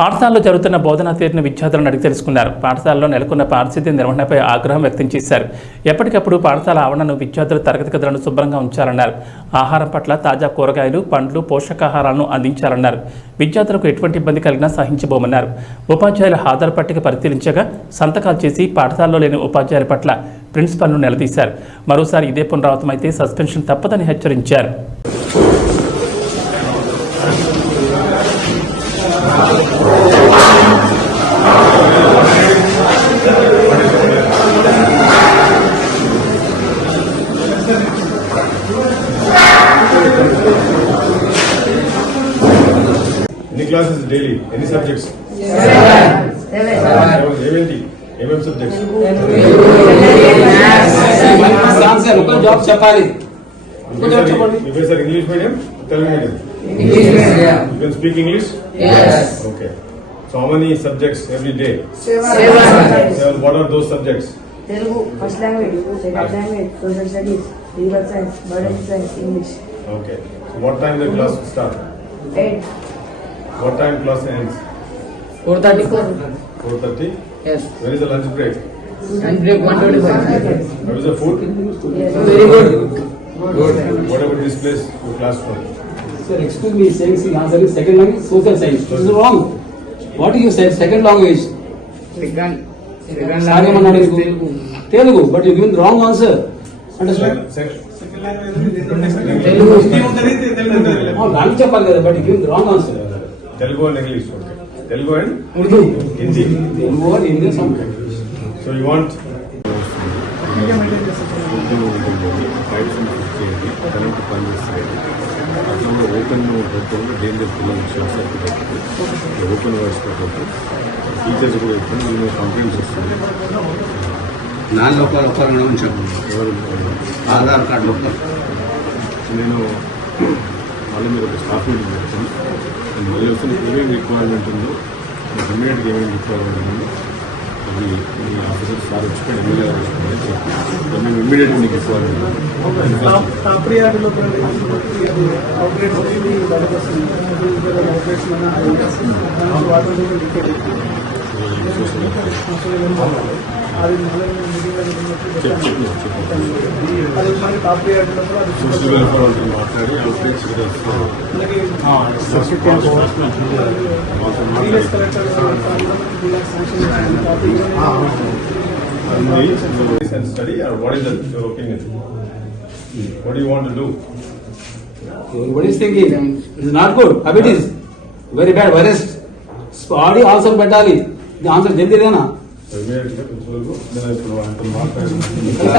పాఠశాలలో జరుగుతున్న బోధనా తీరును విద్యార్థులను అడిగి తెలుసుకున్నారు. పాఠశాలలో నెలకొన్న పారిశుద్ధ్య నిర్వహణపై ఆగ్రహం వ్యక్తం చేశారు. ఎప్పటికప్పుడు పాఠశాల ఆవరణను విద్యార్థులు తరగతి గదులను శుభ్రంగా ఉంచాలన్నారు. ఆహారం పట్ల తాజా కూరగాయలు, పండ్లు, పోషకాహారాలను అందించాలన్నారు. విద్యార్థులకు ఎటువంటి ఇబ్బంది కలిగినా సహించబోమన్నారు. ఉపాధ్యాయుల హాజరు పట్టిక పరిశీలించగా సంతకాలు చేసి పాఠశాలలో లేని ఉపాధ్యాయుల పట్ల ప్రిన్సిపల్ను నిలదీశారు. మరోసారి ఇదే పునరావృతమైతే సస్పెన్షన్ తప్పదని హెచ్చరించారు. Any classes daily? Any subjects? Seven subjects. Job chapali. You guys are English medium? Telugu medium? English medium. You can speak English? Yes. Okay. So how many subjects every day? Seven. What are those subjects? Telugu, first language, second language, social studies, legal science, biology science, English. Okay. So what time the class start? 8. What time class ends? 4:30. 4:30? Yes. Where is the lunch break? Lunch break 1:25. How is the food? Yes. Very good. What about this place, your classroom? Sir, excuse me, saying the answer is second language, social science. This is wrong. What you said, second language. Second Language is Telugu, but you given the wrong answer. Understand? Telugu. Language చెప్పాలి కదా, but you given the wrong answer. Telugu and English. Okay. Telugu and Urdu. Hindi. Telugu or English. So you want? అట్లా open పెట్టుకుంటే danger పిల్లలు short circuit అవుతుంది. Open voice పెట్టవచ్చు. Teachers కూడా చెప్తాను, నేను కంప్లైంట్స్ వస్తుంది. ఎవరు ఆధార్ కార్డు నేను మళ్ళీ మీరు ఒక స్టాఫ్ మీటింగ్ పెడతాను. నేను మళ్ళీ వస్తే ఏమేమి రిక్వైర్మెంట్ ఉందో, ఇమ్మీడియట్గా ఏమేమి రిక్వైర్మెంట్ ఉందో అది మీ ఆఫీసర్ సార్ వచ్చి ఎమ్మెల్యే గారు వచ్చి మేము ఇమ్మీడియట్గా మీకు రిక్వైర్మెంట్ సోషల్ వెల్ఫేర్ వాళ్ళతో మాట్లాడి outreach And study, or what is your opinion? What do you want to do? Everybody is thinking it is not good. Habit is very bad. Worst. Body also పెట్టాలి. The answer జల్దీ Dena. Immediately, then I will matladi.